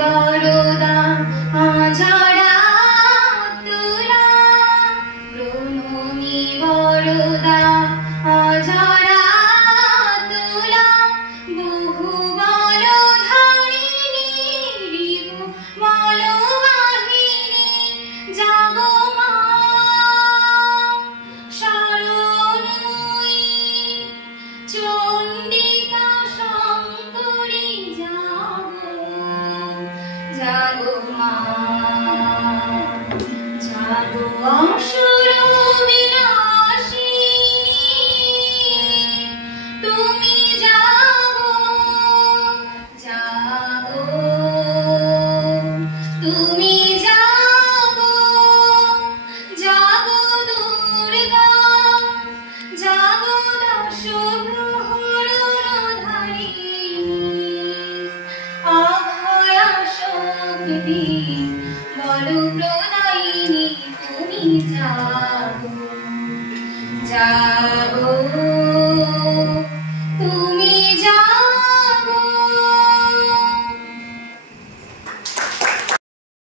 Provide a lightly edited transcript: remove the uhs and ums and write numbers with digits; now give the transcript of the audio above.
বরদা আঝরা তুলা প্রণমী বরদা আঝরা তুলা বহু বল ধারিণী রিপু বল বাহিনী জাগো মা শরণই চণ্ডিকা শঙ্করী জাগো মা জাগো অসুর বিনাশিনী তুমি জাগো জাগো তুমি জাগো জাগো দুর্গা জাগো দশ প্রহরধারিণী অভয়া শক্তি বল প্রদায়িনী তুমি জাগো।